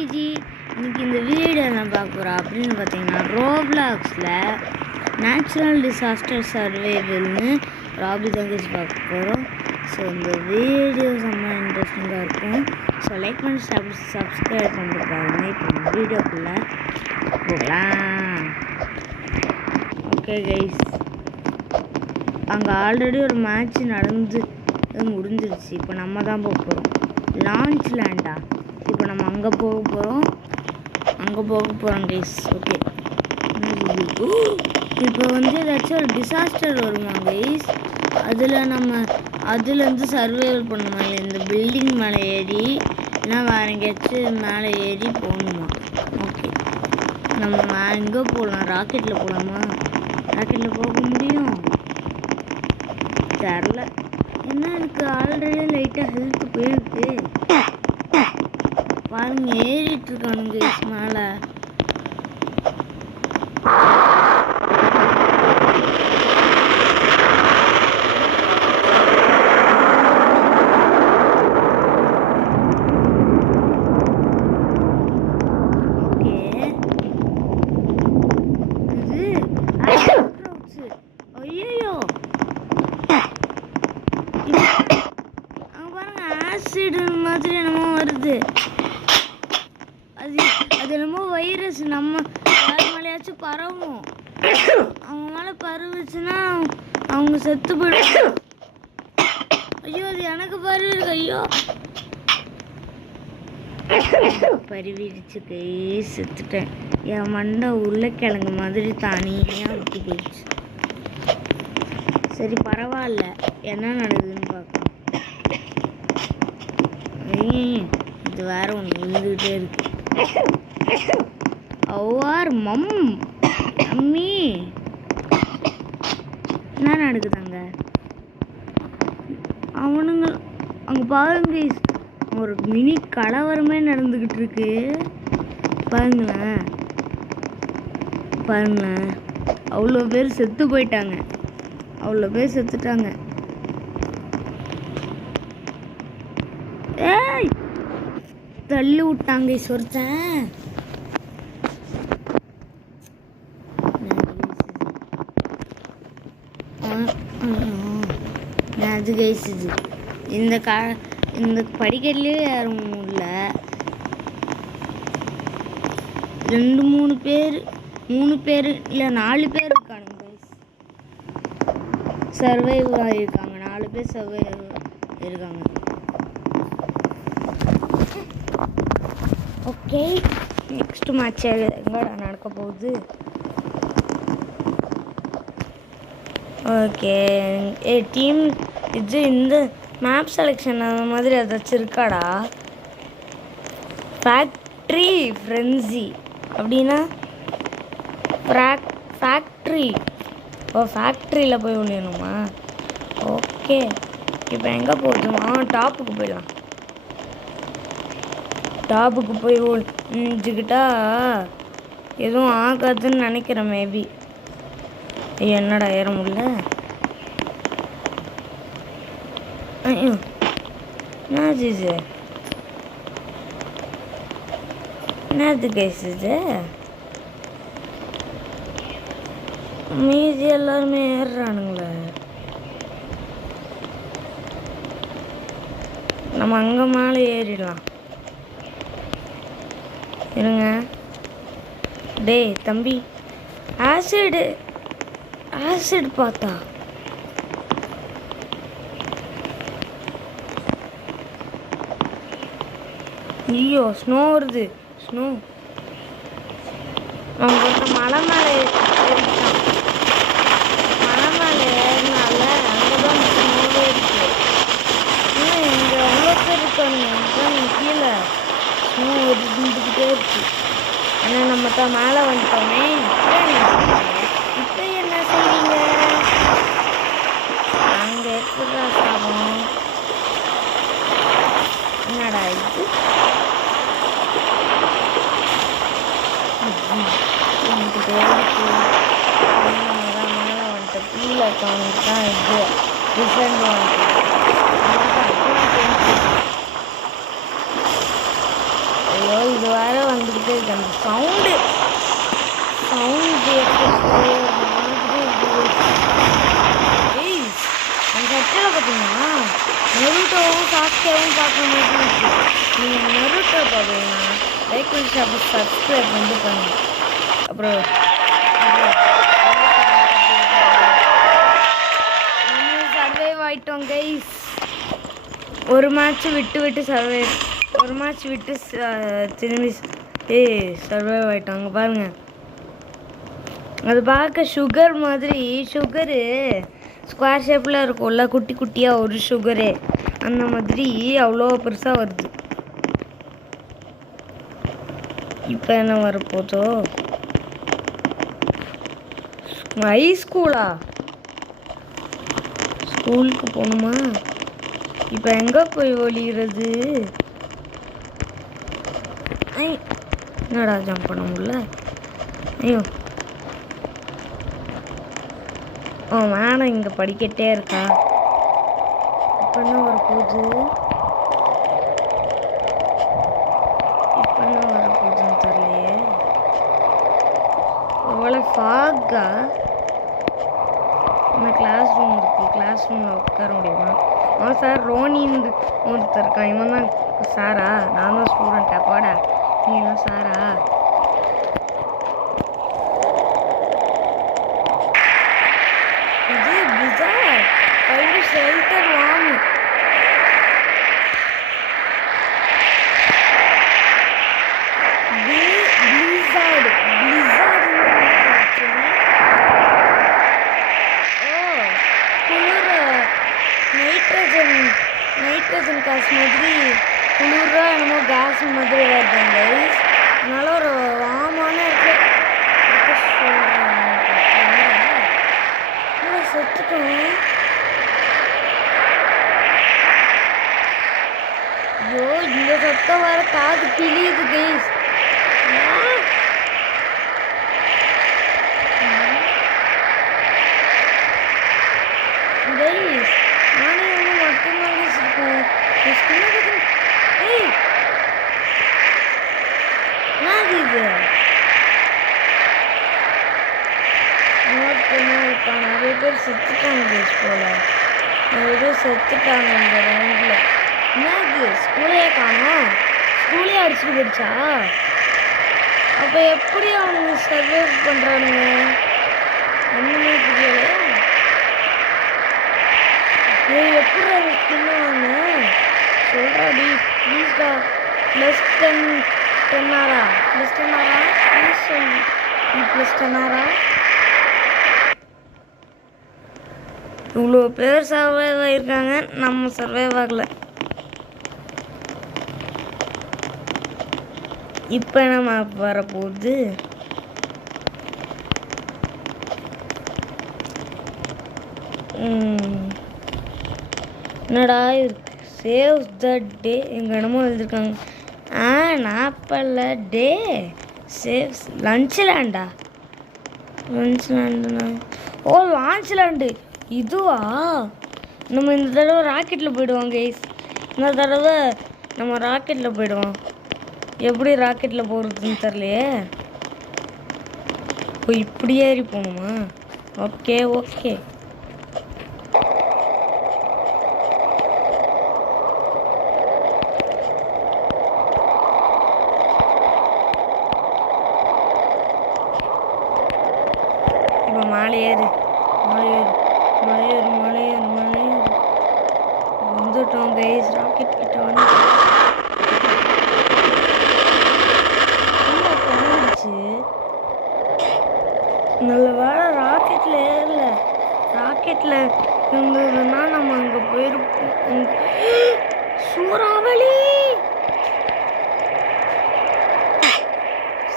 GG. இன்னைக்கு இந்த video என்ன பார்க்க போகிறோம் அப்படின்னு பார்த்தீங்கன்னா, ரோப்ளாக்ஸில் நேச்சுரல் டிசாஸ்டர் சர்வைவல்னு ராபி தங்கச்சி பார்க்க போகிறோம். ஸோ இந்த வீடியோ செம்ம இன்ட்ரெஸ்டிங்காக இருக்கும். ஸோ லைக் பண்ணி சப்ஸ்கிரைப் பண்ணிட்டு பாருங்க. இப்போ நம்ம வீடியோக்குள்ளே போகலாம். ஓகே கைஸ், அங்கே ஆல்ரெடி ஒரு மேட்ச் நடந்து முடிஞ்சிருச்சு. இப்போ நம்ம தான் போக போகிறோம். லான்ச் லேண்டா? இப்போ நம்ம அங்கே போக போகிறோம் கைஸ். ஓகே, இப்போ வந்து ஏதாச்சும் ஒரு டிசாஸ்டர் வருமா கைஸ்? அதுலேருந்து சர்வைவல் பண்ணுமா? இல்லை இந்த பில்டிங் மேலே ஏறி இல்லைனா வேறு எங்கேயாச்சும் மேலே ஏறி போகணுமா? ஓகே, நம்ம எங்கே போகலாம்? ராக்கெட்டில் போகலாமா? ராக்கெட்டில் போக முடியும் தெரில. என்ன, எனக்கு ஆல்ரெடி லைட்டாக ஹெல்த் போயிருக்கு பாருங்க. ஏறிட்டு இருக்கானுங்க மேலே. ஐயோ, ஆசிட் மாதிரி என்னமோ வருது. அது என்னமோ வைரஸ் நம்ம யார் மேலேயாச்சும் பரவும். அவங்க மேலே பரவுச்சுன்னா அவங்க செத்து போயிடும். ஐயோ, அது எனக்கு பரவிருக்கு. ஐயோ, பரவிடுச்சு கை, செத்துட்டேன். என் மண்டை உருளைக்கிழங்கு மாதிரி தனியாக விட்டு போயிடுச்சு. சரி பரவாயில்ல, என்ன நடக்குதுன்னு பார்க்கலாம். இது வேற ஒன்று விழுந்துகிட்டே இருக்கு. அவ்வார் மம்மி, என்ன நடக்குதாங்க? அவனுங்க அங்கே பாருங்க, ஒரு மினி கலவரமே நடந்துக்கிட்டு இருக்கு. பாருங்களேன், அவ்வளோ பேர் செத்து போயிட்டாங்க. செத்துட்டாங்க. ஏய், தள்ளி விட்டாங்க சொர்த்தன். அது கைசுது. இந்த படிக்கட்டுலேயே ஏற முடியல. 2-3 பேர் 3 பேர் இல்லை 4 பேர் இருக்கானுங்க கைஸ். சர்வைவ் ஆகியிருக்காங்க. 4 பேர் சர்வைவ் இருக்காங்க. ஓகே, நெக்ஸ்ட் மேட்ச் எங்கடா நடக்க போகுது? ஓகே, டீம் இது இந்த மேப் செலெக்ஷன் அந்த மாதிரி ஏதாச்சும் இருக்காடா? ஃபேக்ட்ரி ஃப்ரென்சி அப்படின்னா ஃபேக்ட்ரி. ஓ, ஃபேக்ட்ரியில் போய் விளையணுமா? ஓகே, இப்போ எங்கே போகுதுமா? டாப்புக்கு போயிடலாம். டாப்புக்கு போய் ஒழிஞ்சுக்கிட்டா எதுவும் ஆகாதுன்னு நினைக்கிறேன். மேபி. என்னடா ஏற முடியல? ஐயோ, என்னது கைஸ் இது? மீதி எல்லாருமே ஏறுறானுங்களே. நம்ம அங்கே மேலே ஏறிடலாம். இருங்க. டேய் தம்பி, ஆசிட் பார்த்தா ஐயோ, ஸ்னோ வருது. ஸ்னோ நம்ம மலை மேலே ஏறிட்டான். மலை மேலே ஏறினால அங்கேதான் ஸ்னோவே இருக்கு. இங்கே எவ்வளோ பேர் இருக்கானுங்க கீழே. ஸ்னோ இருந்துக்கிட்டே இருக்கு. ஏன்னா நம்ம தான் மேலே வந்துட்டோமே. இப்போ என்ன செய்வீங்க? அங்கே இருக்குதா சாபம்? என்னடா இது? எனக்கு தேவைக்கு மேலே வந்துட்டு கீழே இருக்கவனுக்கு தான் இது டிஸ்அட்வான்டேஜ். ஐயோ, இது வேற வந்துட்டே இருக்கு அந்த சவுண்டு ஏய் அந்த சட்டையில் பார்த்தீங்கன்னா நெருட்டோவும் சாஸ்தியாவும் பார்க்குற மாதிரி இருக்கு. நீங்கள் நெருட்டோ பார்த்தீங்கன்னா லைக் பண்ணி சப்ஸ்கிரைப் வந்து பண்ணுங்க. அப்புறம் சர்வைவ் ஆகிட்டோம் கைஸ். ஒரு மேட்ச் விட்டு திரும்பி சர்வைவ் ஆகிட்டாங்க பாருங்க. அது பார்க்க சுகர் மாதிரி, சுகரு ஸ்கொயர் ஷேப்பில் இருக்கும்ல குட்டி குட்டியாக ஒரு சுகரு, அந்த மாதிரி அவ்வளோ பெருசாக வருது. இப்போ என்ன வரப்போதோ? ஹை ஸ்கூலா? ஸ்கூலுக்கு போகணுமா? இப்போ எங்கே போய் ஒளிகிறது? என்னடா ஜம்ப் பண்ண முடியல? ஐயோ வேணாம், இங்கே படிக்கட்டே இருக்கா? இப்போ என்ன வரப்போகுது? வரப்போகுதுன்னு தெரியலையே. ஒருவேளை ஃபாகா? இந்த கிளாஸ் ரூம் இருக்குது, கிளாஸ் ரூமில் உட்கார முடியுமா? சார் ரோனின்னு ஒருத்தர் இருக்கான், இவன் தான் சாரா? நான் தான் ஸ்டூடெண்ட்டா? போடா, நீ தான் சாரா? இது பிசார் ஃபைண்ட் ஷெல்டர் வாங்க. நைட்ரஜன் கேஸ் மாதிரி குளிரா என்னமோ கேஸ் மாதிரி வருதுங்க. அதனால ஒரு வாமான செத்துட்டோம். ஐயோ இந்த சத்தம் வர காது கிளியுது கைஸ். நானே ஒன்று மட்டும்தான் இருக்கேன். இது இப்போ நிறைய பேர் செத்துட்டாங்க கைஸ் போல. நிறைய பேர் செத்துட்டாங்க இந்த ரவுண்டில். என்னது ஸ்கூலே காணோம்? ஸ்கூலே அடிச்சுட்டு போயிடுச்சா? அப்போ எப்படி அவனுங்க சர்வைவ் பண்ணுறானுங்க? ஒன்றுமே புரியல. எப்படி அது தின்னுவாங்க சொல்கிறாடி? ப்ளீஸ்டா +10 ஆரா? +10 ஆரா? ப்ளீஸ் சொல்லி +10 ஆரா? இவ்வளோ பேர் சர்வைவ் ஆகிருக்காங்க, நம்ம சர்வைவ் ஆகலை. இப்போ என்ன மேப் வரப்போகுது? என்னடா இருக்கு? சேவ் த டே. எங்கள் இடமும் எழுதிருக்காங்க. நாப்பல்ல டே சேவ்ஸ் லஞ்ச் லேண்டா? லஞ்ச் லேண்டுண்ணா? ஓ லான்ச் லேண்டு இதுவா? நம்ம இந்த தடவை ராக்கெட்டில் போயிடுவோம் கைஸ். இந்த தடவை நம்ம ராக்கெட்டில் போயிடுவோம். எப்படி ராக்கெட்டில் போகிறதுன்னு தெரியலையே. ஓ இப்படி ஏறி போகணுமா? Okay okay. இப்போ மலையேறு வந்துட்டோம் கைஸ். ராக்கெட் கிட்ட வந்து நல்ல வேலை ராக்கெட்டில் ஏறல. ராக்கெட்டில் இருந்ததுன்னா நம்ம அங்கே போயிருப்போம். சூறாவளி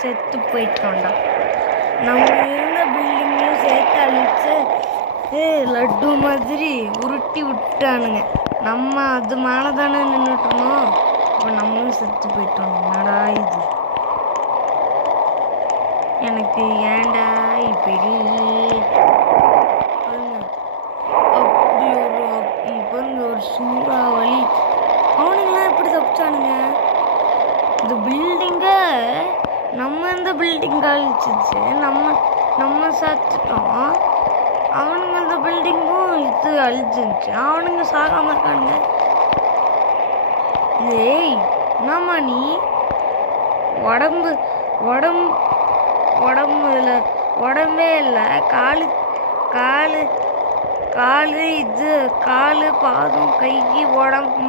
செத்து போயிட்டோம்டா. நம்ம இருந்த பில்டிங்கையும் சேர்த்து அழிச்சு லட்டு மாதிரி உருட்டி விட்டானுங்க. நம்ம அது மேலே தானே நின்றுட்டோம். இப்போ நம்மளும் செத்து போயிட்டோம். என்னடா இது? எனக்கு ஏண்டா இப்படி அப்படி ஒரு சூறாவளி. அவனுங்களாம் எப்படி தப்பிச்சானுங்க? இந்த பில்டிங்கை நம்ம இந்த பில்டிங் அழிச்சிச்சு, நம்ம நம்ம சத்துட்டோம். அவனுங்க இந்த பில்டிங்கும் இது அழிச்சிருச்சு, அவனுங்க சாகாம இருக்கானுங்க. ஏய் என்னம்மா நீ உடம்பு உடம்பு உடம்புல உடம்பே இல்லை, காலு காலு காலு இது காலு பாதம் கை உடம்பு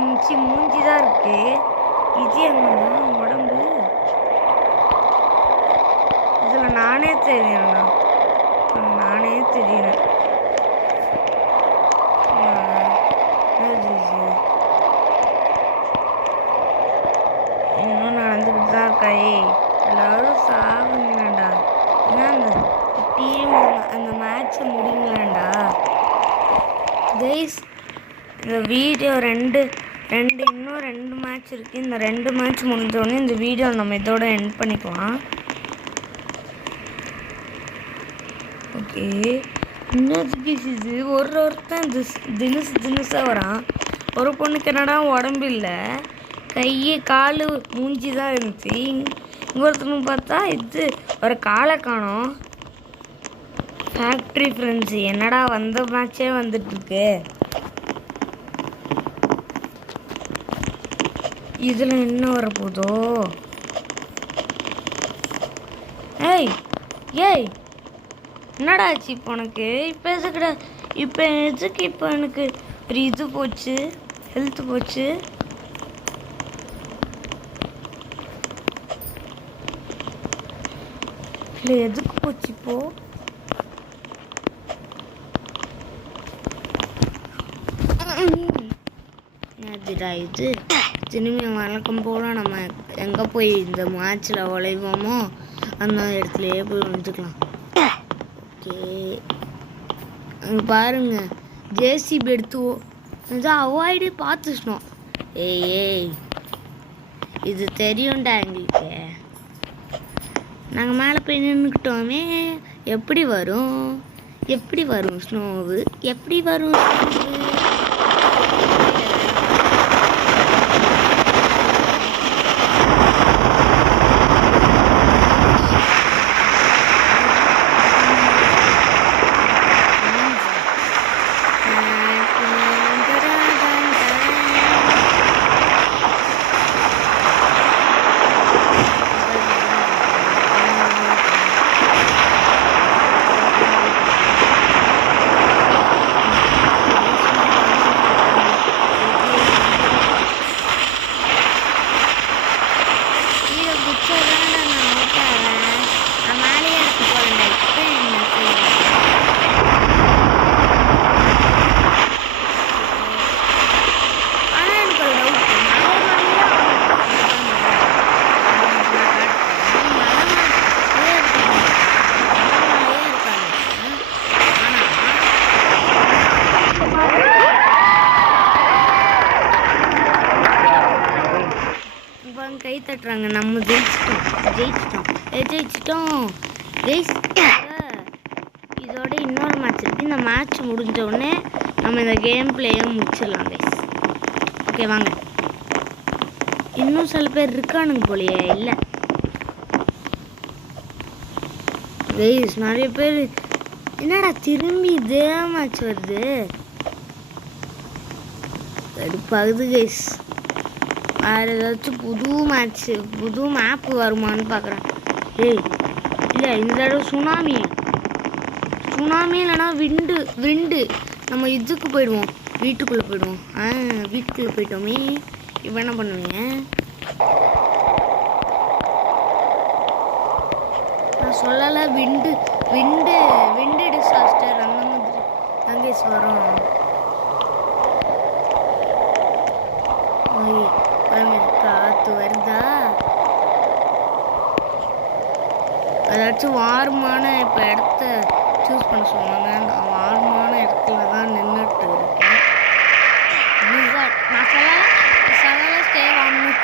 மூஞ்சி தான் இருக்கு. இது என்னன்னா உடம்பு இதில் நானே தெரியணும், நானே தெரியல. இன்னும் நடந்துக்கிட்டு தான் இருக்காயே, எல்லாரும் சாகுங்கடா. ஏன்னா அந்த டீம் அந்த மேட்சை முடிங்களாண்டா கைஸ். இந்த வீடியோ இன்னும் ரெண்டு மேட்ச் இருக்குது. இந்த 2 மேட்ச் முடிஞ்சோடனே இந்த வீடியோ நம்ம இதோட எண்ட் பண்ணிக்கலாம். ஓகே, இன்னத்துக்கு இது ஒருத்தன் தினசாக வரான். ஒரு பொண்ணுக்கு என்னடா உடம்பு இல்லை, கை காலு மூஞ்சி தான் இருந்துச்சு. இன்னொருத்தனுக்கு பார்த்தா இது ஒரு காலை காணோம். ஃபேக்ட்ரி ஃப்ரெண்ட்ஸு என்னடா வந்த மேட்சே வந்துட்டுருக்கு. இதில் என்ன வரப்போதோ? ஏய் ஏய் என்னடா ஆச்சு இப்போ உனக்கு? இப்போ எதுக்குடா இப்போ எதுக்கு இப்போ எனக்கு ஒரு இது போச்சு, ஹெல்த் போச்சு. இல்லை எதுக்கு போச்சு இப்போ? அதுடா இது திரும்பி வழக்கம் போல் நம்ம எங்கே போய் இந்த மேட்ச்சில் உழைவோமோ அந்த இடத்துலையே போய் வந்துக்கலாம். ஓகே, அங்கே பாருங்க ஜேசிபி எடுத்து இது அவாய்டே பார்த்துட்டோம். ஏய் இது தெரியும்டா எங்களுக்கு. நாங்கள் மேலே போய் நின்றுக்கிட்டோமே. எப்படி வரும் ஸ்னோவு, எப்படி வரும் ஸ்னோவு? கை தட்டுறாங்க. நம்ம ஜெயிச்சிட்டோம். இதோட இன்னொரு மேட்ச் இருக்குது. இந்த மேட்ச் முடிஞ்ச உடனே நம்ம இந்த கேம் பிளேயை முடிச்சிடலாம் கைஸ். ஓகே வாங்க. இன்னும் சில பேர் இருக்கானுங்க போலையே. இல்லை கைஸ், நிறைய பேர். என்னடா திரும்பி இதே மேட்ச் வருது, கடுப்பாகுது கைஸ். வேறு ஏதாச்சும் புது மேப்பு வருமானு பார்க்குறேன். ஏய் இல்லை, இந்த தடவை சுனாமி இல்லைன்னா விண்டு நம்ம இதுக்கு போயிடுவோம், வீட்டுக்குள்ளே போயிடுவோம். வீட்டுக்குள்ளே போயிட்டோமே. இப்போ என்ன பண்ணுவீங்க? நான் சொல்லலை, விண்டு டிசாஸ்டர் அந்த மாதிரி அங்கே வரும். காற்று வருதா? ஏதாச்சும் வாரமான இப்போ இடத்த சூஸ் பண்ண சொன்னாங்க. நான் வாரமான இடத்துல தான் நின்றுட்டு இருக்கேன். நான் சொல்லலை ஸ்டே வாங்கணும்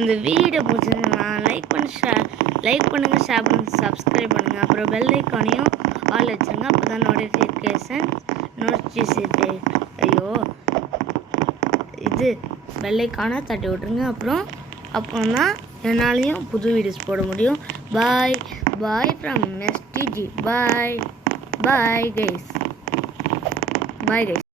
இந்த வீடியோ பிடிச்சிருந்தா லைக் பண்ணுங்கள், ஷேர் பண்ணுங்கள், சப்ஸ்கிரைப் பண்ணுங்கள். அப்புறம் பெல் ஐக்கானையும் ஆல் வச்சுருங்க. அப்போ தான் நோட்டிஃபிகேஷன் இது பெல் ஐக்கானை தட்டி விட்ருங்க. அப்போ தான் என்னாலையும் புது வீடியோஸ் போட முடியும். Bye from SDG. Bye guys.